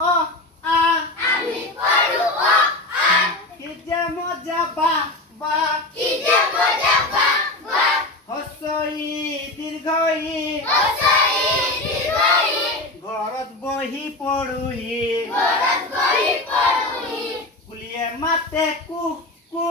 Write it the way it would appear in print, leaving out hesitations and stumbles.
অ আ আমি পঢ়ো অ আ কি যে মজা বা বা কি যে মজা বা বা হস্ৰ ই দীৰ্ঘ ই ঘৰত বহি পঢ়োহি কুলিয়ে মাতে কু কু